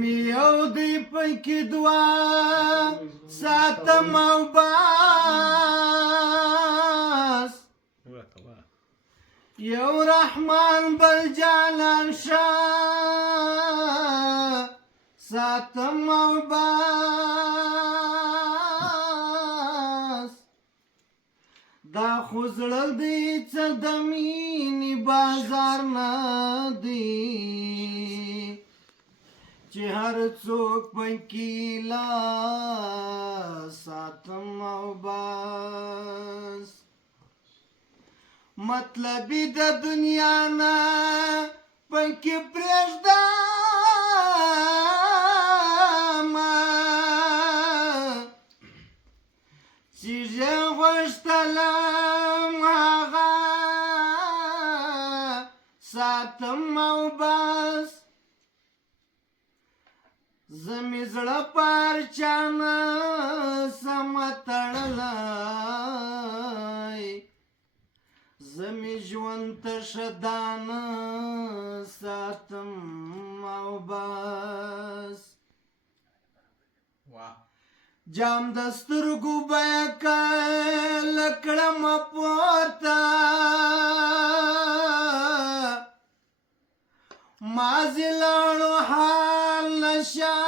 می یو دی پکې دوا ساتم او باس یو رحمان بل جانان شاه ساتم او باس دا خو زړه دی څه د مینې بازار نه دی چې هر څوک پکې لاس ساتم او بس مطلبي د دنیا نه پکې پرېږدمه چې زه غوښتلم هغه ساتم او بس زمي زړه پر چانه سم تړلای زمي ژوند ته شدانه ساتم او بس جام د سترګو بیه کړم پورته مازی لاړو حال نشه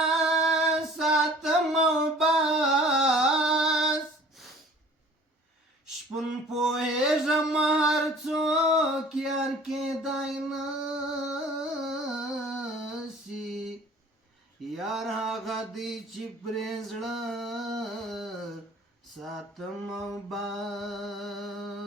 ساتم او بس شپون پوهېږم هر څوک یار کېدای نسي یار هغه دی چې پرې زړه ساتم او بس